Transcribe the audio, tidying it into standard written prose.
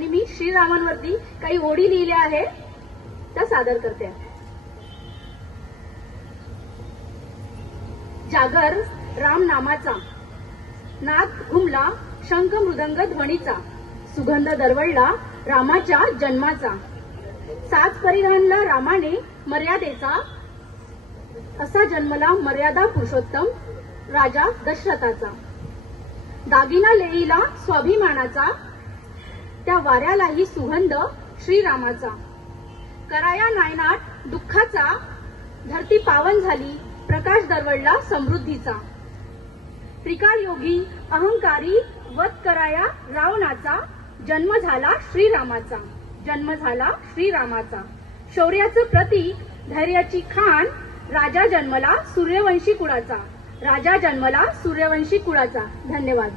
आणि मी श्रीरामांवरती काही ओळी लिहिल्या आहे त्या सादर करते. जागर राम नामाचा, नाद घुमला शंख मृदंग ध्वनीचा, सुगंध दरवळला रामाच्या जन्माचा, साज परिधानला रामाने मर्यादेचा, असा जन्मला मर्यादा पुरुषोत्तम राजा दशरथाचा. दागिना लेईला स्वाभिमानाचा, त्या वाऱ्यालाही सुगंध श्रीरामाचा. कराया नायनाट दुःखाचा, धरती पावन झाली प्रकाश दरवळला समृद्धीचा. त्रिकाल योगी अहंकारी वध कराया रावणाचा, जन्म झाला श्रीरामाचा, जन्म झाला श्रीरामाचा. शौर्याचं प्रतीक, धैर्याची खाण, राजा जन्मला सूर्यवंशी कुळाचा, राजा जन्मला सूर्यवंशी कुळाचा. धन्यवाद.